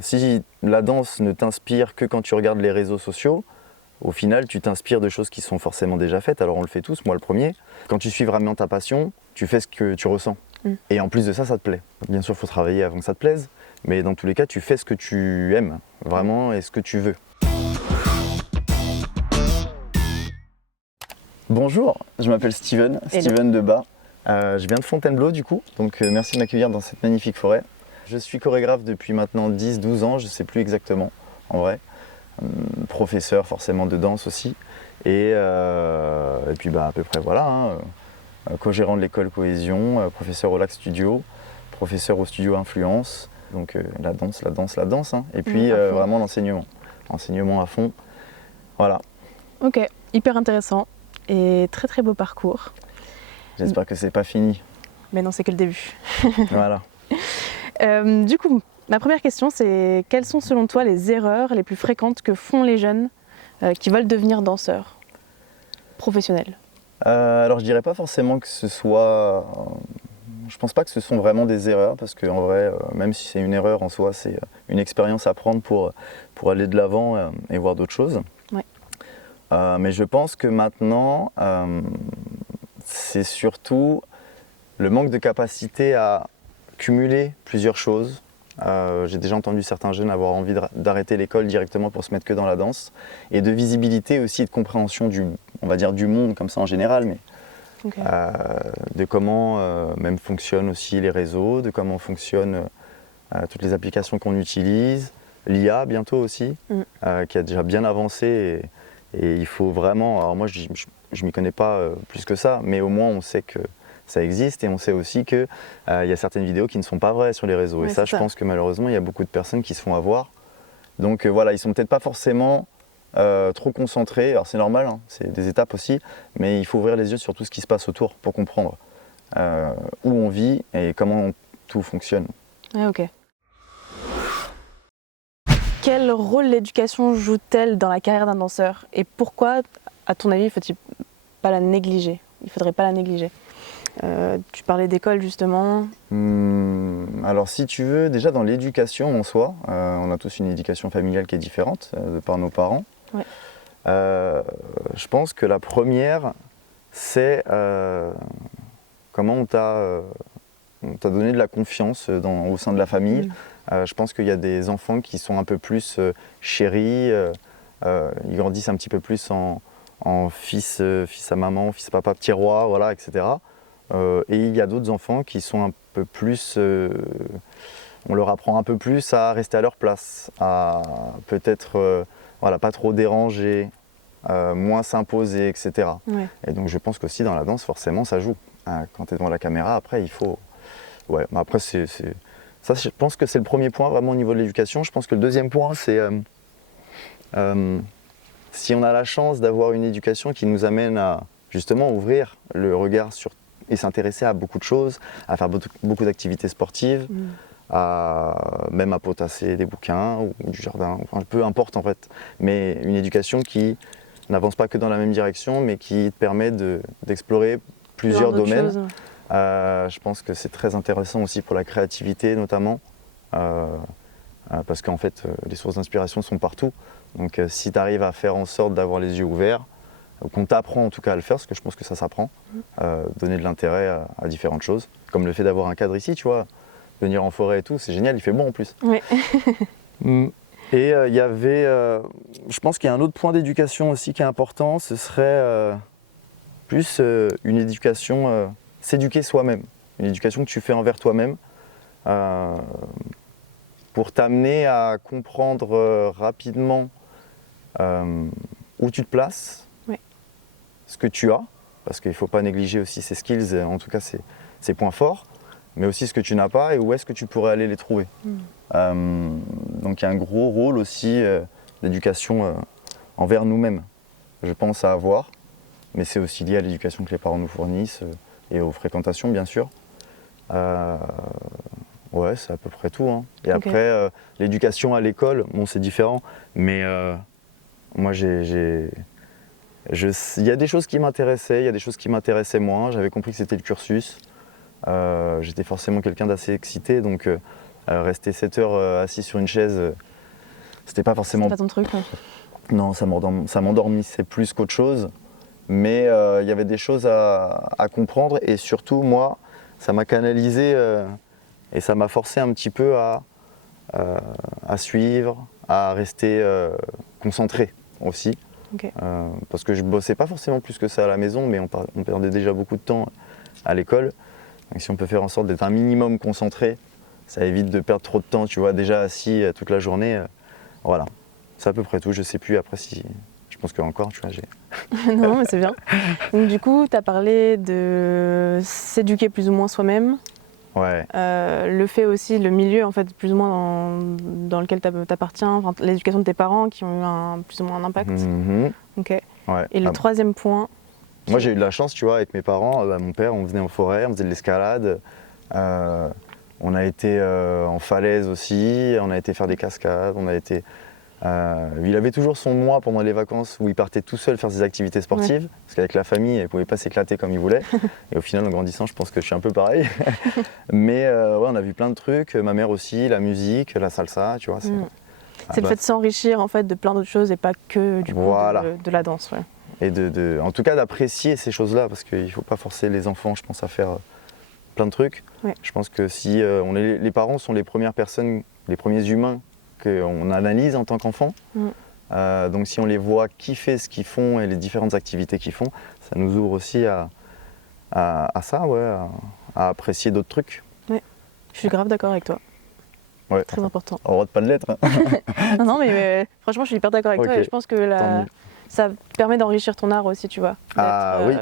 Si la danse ne t'inspire que quand tu regardes les réseaux sociaux, au final, tu t'inspires de choses qui sont forcément déjà faites. Alors on le fait tous, moi le premier. Quand tu suis vraiment ta passion, tu fais ce que tu ressens. Et en plus de ça, ça te plaît. Bien sûr, il faut travailler avant que ça te plaise, mais dans tous les cas, tu fais ce que tu aimes, vraiment, et ce que tu veux. Bonjour, je m'appelle Steven, Steven Debat. Je viens de Fontainebleau du coup, donc merci de m'accueillir dans cette magnifique forêt. Je suis chorégraphe depuis maintenant 10-12 ans, je ne sais plus exactement en vrai. Professeur forcément de danse aussi. Et puis à peu près voilà, co-gérant de l'école Cohésion, professeur au Lac Studio, professeur au studio Influence. Donc la danse. Et puis vraiment l'enseignement à fond. Voilà. Ok, hyper intéressant et très très beau parcours. J'espère que c'est pas fini. Mais non, c'est que le début. Voilà. Du coup, ma première question, c'est quelles sont selon toi les erreurs les plus fréquentes que font les jeunes qui veulent devenir danseurs professionnels? Alors je dirais pas forcément que ce soit... je pense pas que ce sont vraiment des erreurs parce qu'en vrai, même si c'est une erreur en soi, c'est une expérience à prendre pour aller de l'avant et voir d'autres choses. Ouais. Mais je pense que maintenant, c'est surtout le manque de capacité à cumuler plusieurs choses. J'ai déjà entendu certains jeunes avoir envie d'arrêter l'école directement pour se mettre que dans la danse, et de visibilité aussi et de compréhension on va dire du monde comme ça en général, mais Okay. de comment même fonctionnent aussi les réseaux, de comment fonctionnent toutes les applications qu'on utilise, l'IA bientôt aussi, qui a déjà bien avancé, et il faut vraiment, alors moi je m'y connais pas plus que ça, mais au moins on sait que ça existe, et on sait aussi qu'il y a certaines vidéos qui ne sont pas vraies sur les réseaux. Ouais, et ça, je pense que malheureusement, il y a beaucoup de personnes qui se font avoir. Donc voilà, ils sont peut-être pas forcément trop concentrés. Alors c'est normal, hein, c'est des étapes aussi, mais il faut ouvrir les yeux sur tout ce qui se passe autour pour comprendre où on vit et comment tout fonctionne. Ouais, ok. Quel rôle l'éducation joue-t-elle dans la carrière d'un danseur? Et pourquoi, à ton avis, faut-il pas la négliger? Il faudrait pas la négliger. Tu parlais d'école justement. Alors si tu veux, déjà dans l'éducation en soi, on a tous une éducation familiale qui est différente de par nos parents. Ouais. Je pense que la première, c'est comment on t'a donné de la confiance au sein de la famille. Je pense qu'il y a des enfants qui sont un peu plus chéris, ils grandissent un petit peu plus en fils à maman, fils à papa, petit roi, voilà, etc. Et il y a d'autres enfants qui sont un peu plus, on leur apprend un peu plus à rester à leur place, à peut-être voilà, pas trop déranger, moins s'imposer, etc. Ouais. Et donc je pense qu'aussi dans la danse, forcément, ça joue. Quand tu es devant la caméra, après, il faut... Ouais, mais après, ça, je pense que c'est le premier point, vraiment au niveau de l'éducation. Je pense que le deuxième point, c'est si on a la chance d'avoir une éducation qui nous amène à, justement, ouvrir le regard sur et s'intéresser à beaucoup de choses, à faire beaucoup d'activités sportives, même à potasser des bouquins ou du jardin, enfin, peu importe en fait. Mais une éducation qui n'avance pas que dans la même direction, mais qui te permet d'explorer plusieurs domaines. Choses. Je pense que c'est très intéressant aussi pour la créativité notamment, parce qu'en fait les sources d'inspiration sont partout. Donc si tu arrives à faire en sorte d'avoir les yeux ouverts, qu'on t'apprend en tout cas à le faire, parce que je pense que ça s'apprend, donner de l'intérêt à différentes choses, comme le fait d'avoir un cadre ici, tu vois, venir en forêt et tout, c'est génial, il fait bon en plus. Ouais. Et il y avait, je pense qu'il y a un autre point d'éducation aussi qui est important, ce serait plus une éducation, s'éduquer soi-même, une éducation que tu fais envers toi-même, pour t'amener à comprendre rapidement où tu te places, ce que tu as, parce qu'il ne faut pas négliger aussi ses skills, en tout cas ses points forts, mais aussi ce que tu n'as pas et où est-ce que tu pourrais aller les trouver. Donc il y a un gros rôle aussi d'éducation envers nous-mêmes, je pense, à avoir, mais c'est aussi lié à l'éducation que les parents nous fournissent et aux fréquentations bien sûr. Ouais, c'est à peu près tout, hein. Et après, l'éducation à l'école, bon c'est différent, mais moi il y a des choses qui m'intéressaient, il y a des choses qui m'intéressaient moins. J'avais compris que c'était le cursus. J'étais forcément quelqu'un d'assez excité, donc Rester 7 heures assis sur une chaise, c'était pas forcément... C'est pas ton truc, ouais. Non, ça m'endormissait plus qu'autre chose. Mais il y avait des choses à comprendre et surtout, moi, ça m'a canalisé et ça m'a forcé un petit peu à suivre, à rester concentré aussi. Okay. Parce que je bossais pas forcément plus que ça à la maison, mais on perdait déjà beaucoup de temps à l'école. Donc si on peut faire en sorte d'être un minimum concentré, ça évite de perdre trop de temps, tu vois, déjà assis toute la journée. Voilà, c'est à peu près tout. Je sais plus après si... Je pense que encore, tu vois, j'ai... Non, mais c'est bien. Donc du coup, tu as parlé de s'éduquer plus ou moins soi-même. Ouais. Le fait aussi, le milieu en fait, plus ou moins dans lequel tu appartiens, enfin, l'éducation de tes parents qui ont eu plus ou moins un impact. Ok. Ouais. Et le troisième point. Moi j'ai eu de la chance, tu vois, avec mes parents. Mon père, on venait en forêt, on faisait de l'escalade. On a été en falaise aussi, on a été faire des cascades, on a été... il avait toujours son mois pendant les vacances où il partait tout seul faire ses activités sportives, ouais. Parce qu'avec la famille, il ne pouvait pas s'éclater comme il voulait. Et au final, en grandissant, je pense que je suis un peu pareil. Mais ouais, on a vu plein de trucs, ma mère aussi, la musique, la salsa, tu vois. C'est le fait de s'enrichir en fait de plein d'autres choses et pas que du coup voilà. de la danse. Ouais. Et en tout cas d'apprécier ces choses-là, parce qu'il ne faut pas forcer les enfants, je pense, à faire plein de trucs. Ouais. Je pense que si les parents sont les premières personnes, les premiers humains qu'on analyse en tant qu'enfant. Donc si on les voit kiffer ce qu'ils font et les différentes activités qu'ils font, ça nous ouvre aussi à ça, ouais, à apprécier d'autres trucs. Ouais. Je suis grave d'accord avec toi. Ouais, très important. On rate pas de lettres. Hein. non, mais franchement, je suis hyper d'accord avec toi et je pense que ça permet d'enrichir ton art aussi, tu vois. Oui.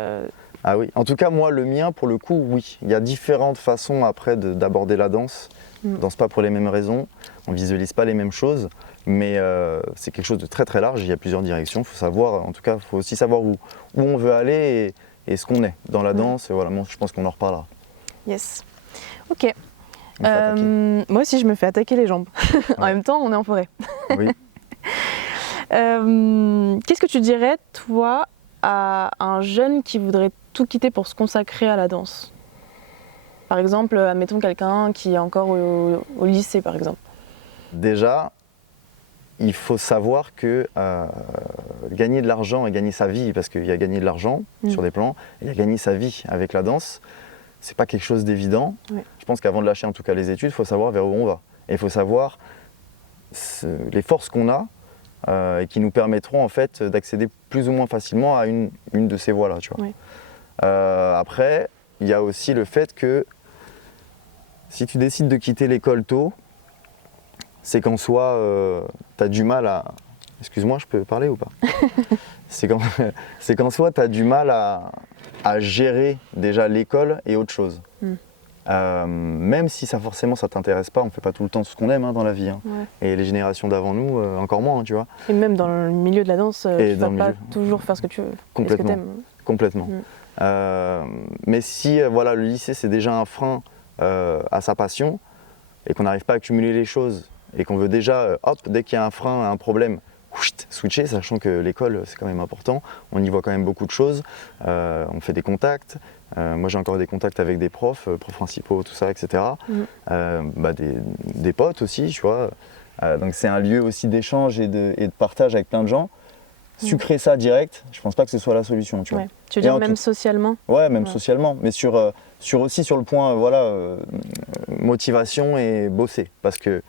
Ah oui. En tout cas, moi, le mien, pour le coup, oui. Il y a différentes façons après d'aborder la danse. On ne danse pas pour les mêmes raisons, on ne visualise pas les mêmes choses, mais c'est quelque chose de très très large, il y a plusieurs directions, il faut savoir, en tout cas, il faut aussi savoir où on veut aller et ce qu'on est dans la danse, et voilà, moi, je pense qu'on en reparlera. Yes. Ok. Moi aussi, je me fais attaquer les jambes. En même temps, on est en forêt. Oui. Qu'est-ce que tu dirais, toi, à un jeune qui voudrait tout quitter pour se consacrer à la danse ? Par exemple, admettons quelqu'un qui est encore au lycée, par exemple. Déjà, il faut savoir que gagner de l'argent et gagner sa vie, parce qu'il y a gagner de l'argent sur des plans, et il y a gagner sa vie avec la danse, c'est pas quelque chose d'évident. Ouais. Je pense qu'avant de lâcher en tout cas les études, il faut savoir vers où on va. Et il faut savoir les forces qu'on a et qui nous permettront en fait d'accéder plus ou moins facilement à une de ces voies-là. Tu vois. Ouais. Après, il y a aussi le fait que si tu décides de quitter l'école tôt, c'est qu'en soi, tu as du mal à... Excuse-moi, je peux parler ou pas? C'est qu'en soi, tu as du mal à gérer déjà l'école et autre chose. Même si forcément ça t'intéresse pas, on fait pas tout le temps ce qu'on aime dans la vie. Hein. Ouais. Et les générations d'avant nous, encore moins, tu vois. Et même dans le milieu de la danse, tu vas pas toujours faire ce que tu veux. Complètement. Ce que t'aimes. Complètement. Mais si voilà, le lycée c'est déjà un frein à sa passion et qu'on n'arrive pas à accumuler les choses et qu'on veut déjà, hop, dès qu'il y a un frein, un problème, switcher, sachant que l'école c'est quand même important, on y voit quand même beaucoup de choses, on fait des contacts, moi j'ai encore des contacts avec des profs principaux, tout ça, etc. Des potes aussi, tu vois, donc c'est un lieu aussi d'échange et de partage avec plein de gens. Sucrer ça direct, je pense pas que ce soit la solution, tu vois. Ouais. Tu veux dire même socialement? Ouais, même socialement, mais aussi sur le point, motivation et bosser, parce que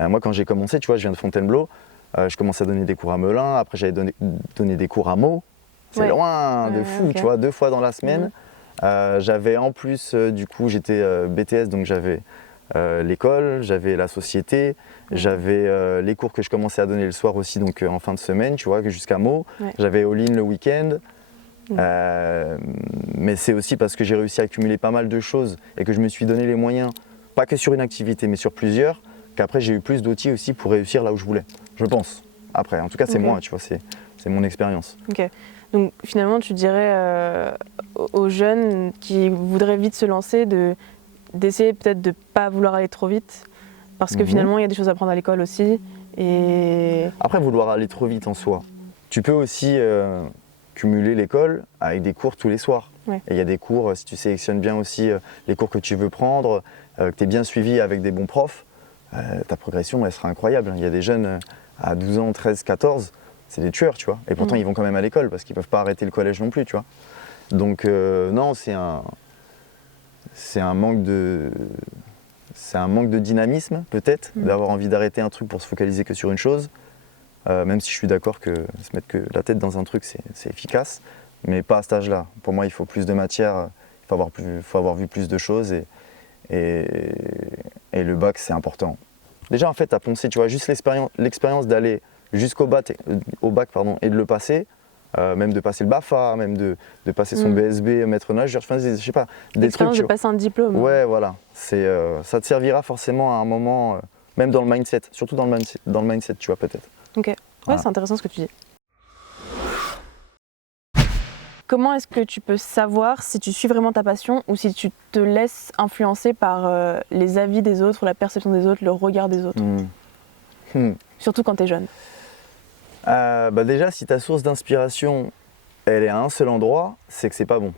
moi quand j'ai commencé, tu vois, je viens de Fontainebleau, je commençais à donner des cours à Melun, après j'avais donné des cours à Meaux, c'est loin de fou, tu vois, 2 fois dans la semaine. J'avais en plus, du coup, j'étais BTS, donc j'avais l'école, j'avais la société, j'avais les cours que je commençais à donner le soir aussi, donc en fin de semaine, tu vois, jusqu'à Meaux. J'avais All-in le week-end. Mais c'est aussi parce que j'ai réussi à accumuler pas mal de choses et que je me suis donné les moyens, pas que sur une activité, mais sur plusieurs, qu'après j'ai eu plus d'outils aussi pour réussir là où je voulais, je pense. Après, en tout cas, c'est moi, tu vois, c'est mon expérience. Ok. Donc finalement, tu dirais aux jeunes qui voudraient vite se lancer d'essayer peut-être de ne pas vouloir aller trop vite, parce que finalement, il y a des choses à apprendre à l'école aussi. Et... Après, vouloir aller trop vite en soi. Tu peux aussi cumuler l'école avec des cours tous les soirs. Ouais. Et il y a des cours, si tu sélectionnes bien aussi les cours que tu veux prendre, que tu es bien suivi avec des bons profs, ta progression, elle sera incroyable. Il y a des jeunes à 12 ans, 13, 14, c'est des tueurs, tu vois. Et pourtant, ils vont quand même à l'école parce qu'ils peuvent pas arrêter le collège non plus, tu vois. Donc, non, c'est un manque de dynamisme, peut-être, d'avoir envie d'arrêter un truc pour se focaliser que sur une chose. Même si je suis d'accord que se mettre que la tête dans un truc, c'est efficace, mais pas à cet âge-là. Pour moi, il faut plus de matière, il faut avoir vu plus de choses et le bac, c'est important. Déjà, en fait, à Poncé, tu vois, juste l'expérience d'aller jusqu'au bac, et de le passer, même de passer le BAFA, même de passer son BSB, maître nageur, enfin, je sais pas, des trucs. L'expérience de passer un diplôme. Ouais, voilà. Ça te servira forcément à un moment, même dans le mindset, surtout dans le mindset, tu vois, peut-être. Ok, ouais, Voilà. c'est intéressant ce que tu dis. Comment est-ce que tu peux savoir si tu suis vraiment ta passion ou si tu te laisses influencer par les avis des autres, la perception des autres, le regard des autres, surtout quand tu es jeune? Déjà, si ta source d'inspiration, elle est à un seul endroit, c'est que c'est pas bon.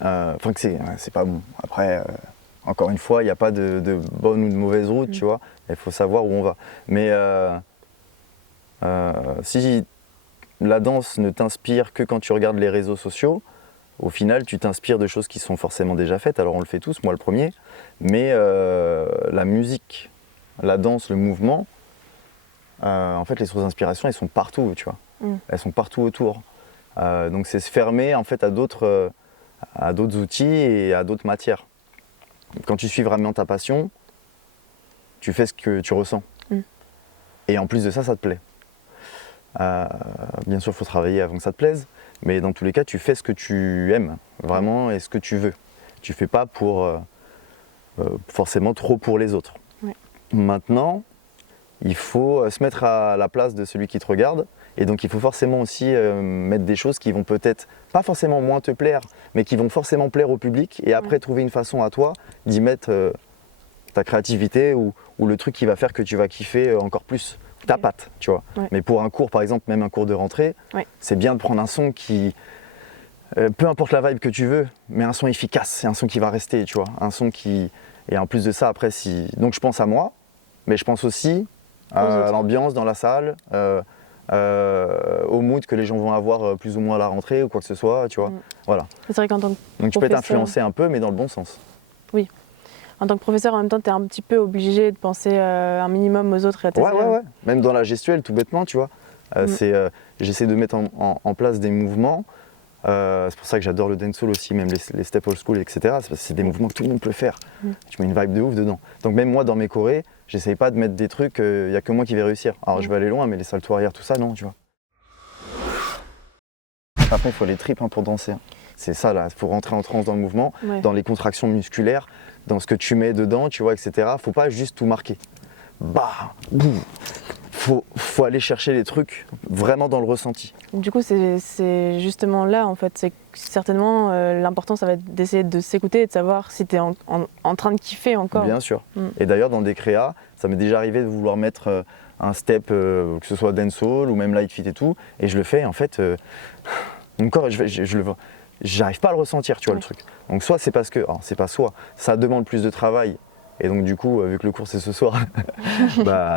Enfin, que c'est pas bon. Après, encore une fois, il n'y a pas de bonne ou de mauvaise route, tu vois. Il faut savoir où on va. Mais si la danse ne t'inspire que quand tu regardes les réseaux sociaux, au final, tu t'inspires de choses qui sont forcément déjà faites. Alors, on le fait tous, moi le premier. Mais la musique, la danse, le mouvement, en fait, les sources d'inspiration, elles sont partout, tu vois. Elles sont partout autour. Donc, c'est se fermer en fait à d'autres outils et à d'autres matières. Quand tu suis vraiment ta passion, tu fais ce que tu ressens. Et en plus de ça, ça te plaît. Bien sûr, il faut travailler avant que ça te plaise, mais dans tous les cas, tu fais ce que tu aimes, vraiment, et ce que tu veux. Tu fais pas forcément trop pour les autres. Ouais. Maintenant, il faut se mettre à la place de celui qui te regarde, et donc il faut forcément aussi mettre des choses qui vont peut-être pas forcément moins te plaire, mais qui vont forcément plaire au public, et après trouver une façon à toi d'y mettre ta créativité ou le truc qui va faire que tu vas kiffer encore plus ta patte, tu vois. Ouais. Mais pour un cours, par exemple, même un cours de rentrée, c'est bien de prendre un son qui, peu importe la vibe que tu veux, mais un son efficace, c'est un son qui va rester, tu vois. Un son qui, et en plus de ça, après, donc je pense à moi, mais je pense aussi à l'ambiance dans la salle, au mood que les gens vont avoir plus ou moins à la rentrée ou quoi que ce soit, tu vois. Voilà. C'est vrai qu'en tant que Donc tu peux être influencé un peu, mais dans le bon sens. Oui. En tant que professeur, en même temps, tu es un petit peu obligé de penser un minimum aux autres et à tes élèves. Ouais. Même dans la gestuelle, tout bêtement, tu vois. J'essaie de mettre en place des mouvements. C'est pour ça que j'adore le dancehall aussi, même les step old school, etc. C'est parce que c'est des mouvements que tout le monde peut faire. Tu mets une vibe de ouf dedans. Donc même moi, dans mes chorés, j'essaye pas de mettre des trucs, il n'y a que moi qui vais réussir. Alors je vais aller loin, mais les saltos arrière, tout ça, non, tu vois. Après, il faut les tripes pour danser. C'est ça, là. Il faut rentrer en transe dans le mouvement, dans les contractions musculaires, dans ce que tu mets dedans, tu vois, etc. Faut pas juste tout marquer. Faut aller chercher les trucs vraiment dans le ressenti. Du coup, c'est justement là, en fait, c'est certainement l'important, ça va être d'essayer de s'écouter et de savoir si tu es en train de kiffer encore. Bien sûr. Et d'ailleurs, dans des créas, ça m'est déjà arrivé de vouloir mettre un step, que ce soit dancehall ou même light fit et tout, et je le fais, en fait, mon corps, j'arrive pas à le ressentir, tu vois, le truc. Donc soit c'est parce que, c'est pas soit, ça demande plus de travail, et donc du coup, vu que le cours c'est ce soir,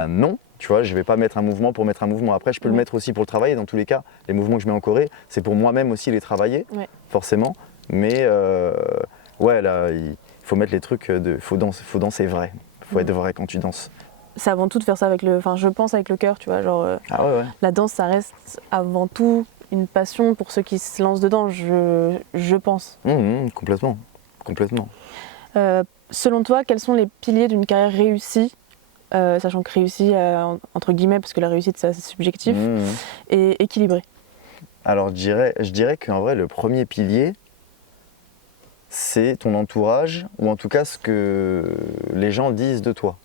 non, tu vois, je vais pas mettre un mouvement pour mettre un mouvement. Après, je peux le mettre aussi pour le travailler. Dans tous les cas, les mouvements que je mets en choré, c'est pour moi-même aussi les travailler, forcément. Mais là, il faut mettre les trucs, faut danser vrai, faut être vrai quand tu danses. C'est avant tout de faire ça je pense avec le cœur, tu vois, genre la danse, ça reste avant tout une passion pour ceux qui se lancent dedans, je pense. Complètement. Selon toi, quels sont les piliers d'une carrière réussie, sachant que réussie entre guillemets, parce que la réussite c'est assez subjectif, et équilibrée? Alors je dirais qu'en vrai le premier pilier, c'est ton entourage, ou en tout cas ce que les gens disent de toi.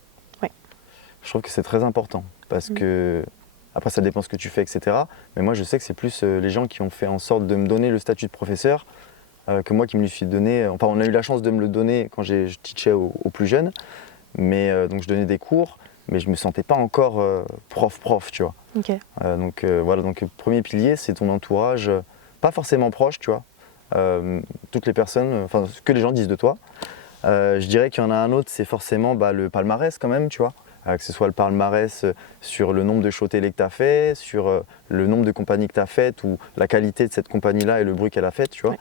Je trouve que c'est très important, parce que après ça dépend ce que tu fais, etc. Mais moi je sais que c'est plus les gens qui ont fait en sorte de me donner le statut de professeur que moi qui me le suis donné. Enfin, on a eu la chance de me le donner quand je teachais aux plus jeunes, mais donc je donnais des cours, mais je me sentais pas encore prof, tu vois. Donc le premier pilier, c'est ton entourage, pas forcément proche, tu vois. Toutes les personnes, ce que les gens disent de toi. Je dirais qu'il y en a un autre, c'est forcément le palmarès quand même, tu vois. Que ce soit le palmarès sur le nombre de shows télé que tu as fait, sur le nombre de compagnies que tu as faites ou la qualité de cette compagnie-là et le bruit qu'elle a fait, tu vois.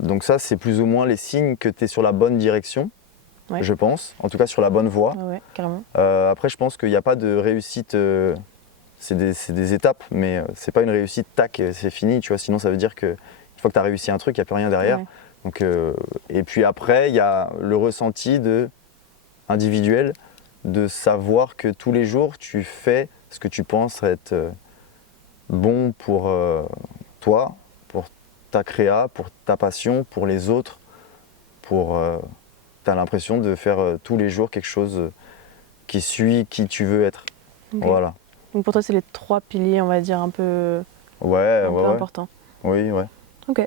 Donc ça, c'est plus ou moins les signes que tu es sur la bonne direction, je pense, en tout cas sur la bonne voie. Ouais, carrément. Après, je pense qu'il n'y a pas de réussite, c'est des étapes, mais c'est pas une réussite, tac, c'est fini, tu vois. Sinon, ça veut dire qu'une fois que tu as réussi un truc, il n'y a plus rien derrière. Ouais. Donc, et puis après, il y a le ressenti individuel de savoir que tous les jours, tu fais ce que tu penses être bon pour toi, pour ta créa, pour ta passion, pour les autres, tu as l'impression de faire tous les jours quelque chose qui suit qui tu veux être. Okay. Voilà. Donc pour toi, c'est les 3 piliers, on va dire, un peu importants. Oui, ouais. Ok.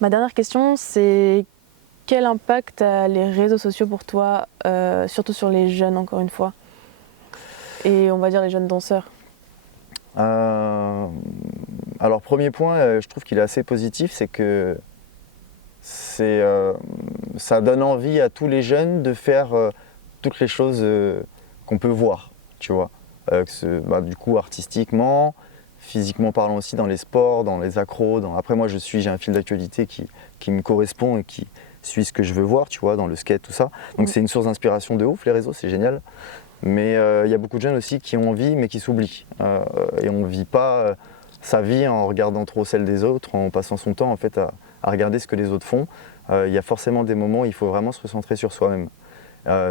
Ma dernière question, c'est quel impact a les réseaux sociaux pour toi, surtout sur les jeunes, encore une fois, et on va dire les jeunes danseurs? Alors, premier point, je trouve qu'il est assez positif, c'est que ça donne envie à tous les jeunes de faire toutes les choses qu'on peut voir, tu vois. Du coup, artistiquement, physiquement parlant aussi, dans les sports, dans les accros. Après, moi, j'ai un fil d'actualité qui me correspond et qui suit ce que je veux voir, tu vois, dans le skate, tout ça. Donc, c'est une source d'inspiration de ouf, les réseaux, c'est génial. Mais il y a beaucoup de jeunes aussi qui ont envie, mais qui s'oublient. Et on ne vit pas sa vie en regardant trop celle des autres, en passant son temps, en fait, à regarder ce que les autres font. Il y a forcément des moments où il faut vraiment se recentrer sur soi-même.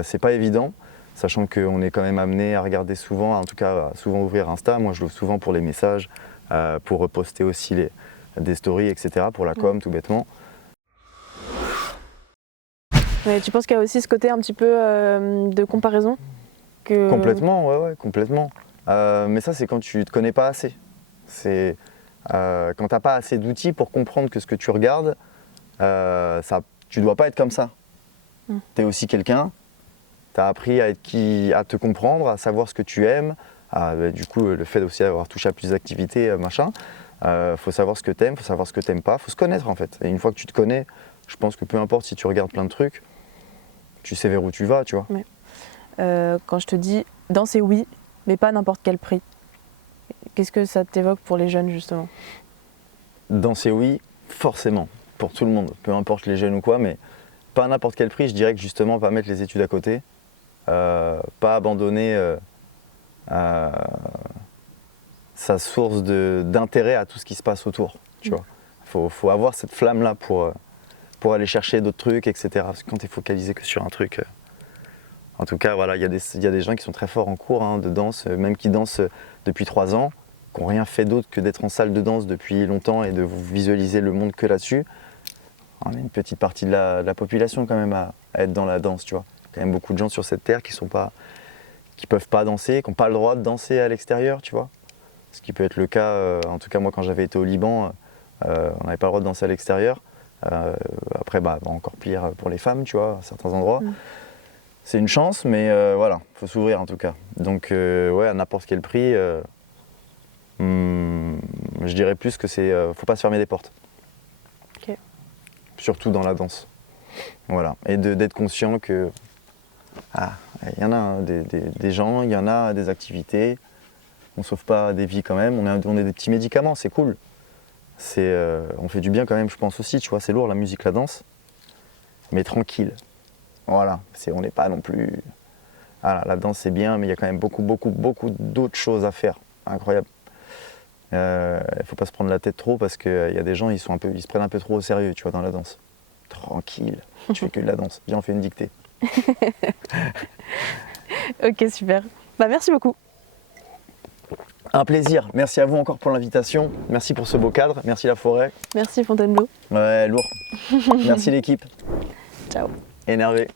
C'est pas évident, sachant qu'on est quand même amené à regarder souvent, en tout cas à souvent ouvrir Insta. Moi, je l'ouvre souvent pour les messages, pour reposter aussi des stories, etc., pour la com, tout bêtement. Mais tu penses qu'il y a aussi ce côté un petit peu de comparaison Complètement, ouais, complètement. Mais ça, c'est quand tu ne te connais pas assez. C'est quand tu n'as pas assez d'outils pour comprendre que ce que tu regardes, tu ne dois pas être comme ça. Tu es aussi quelqu'un, tu as appris à te comprendre, à savoir ce que tu aimes. Du coup, le fait aussi d'avoir touché à plus d'activités, machin. Faut savoir ce que tu aimes, faut savoir ce que tu n'aimes pas, faut se connaître en fait. Et une fois que tu te connais, je pense que peu importe si tu regardes plein de trucs, tu sais vers où tu vas, tu vois. Ouais. Quand je te dis danser, oui, mais pas à n'importe quel prix. Qu'est-ce que ça t'évoque pour les jeunes justement? Danser, oui, forcément, pour tout le monde, peu importe les jeunes ou quoi, mais pas à n'importe quel prix. Je dirais que justement, pas mettre les études à côté, pas abandonner sa source d'intérêt à tout ce qui se passe autour, tu vois. Faut avoir cette flamme-là pour aller chercher d'autres trucs, etc. Parce que quand tu es focalisé que sur un truc... En tout cas, voilà, il y a des gens qui sont très forts en cours de danse, même qui dansent depuis 3 ans, qui n'ont rien fait d'autre que d'être en salle de danse depuis longtemps et de visualiser le monde que là-dessus. On a une petite partie de la population quand même à être dans la danse, tu vois. Il y a quand même beaucoup de gens sur cette terre qui peuvent pas danser, qui n'ont pas le droit de danser à l'extérieur, tu vois. Ce qui peut être le cas, en tout cas moi quand j'avais été au Liban, on n'avait pas le droit de danser à l'extérieur. Après, encore pire pour les femmes, tu vois, à certains endroits. C'est une chance, mais voilà, il faut s'ouvrir en tout cas. Donc ouais, à n'importe quel prix, je dirais plus que faut pas se fermer des portes. Okay. Surtout dans la danse. Voilà, et d'être conscient que y en a des gens, il y en a des activités. On sauve pas des vies quand même. On est des petits médicaments, c'est cool. On fait du bien quand même, je pense aussi. Tu vois, c'est lourd la musique, la danse, mais tranquille. Voilà, on n'est pas non plus... Voilà, la danse c'est bien, mais il y a quand même beaucoup d'autres choses à faire. Incroyable. Il ne faut pas se prendre la tête trop parce qu'il y a des gens, ils se prennent un peu trop au sérieux, tu vois, dans la danse. Tranquille, tu fais que de la danse. Viens, on fait une dictée. Ok, super. Merci beaucoup. Un plaisir. Merci à vous encore pour l'invitation. Merci pour ce beau cadre. Merci la forêt. Merci Fontainebleau. Ouais, lourd. Merci l'équipe. Ciao. Énervé.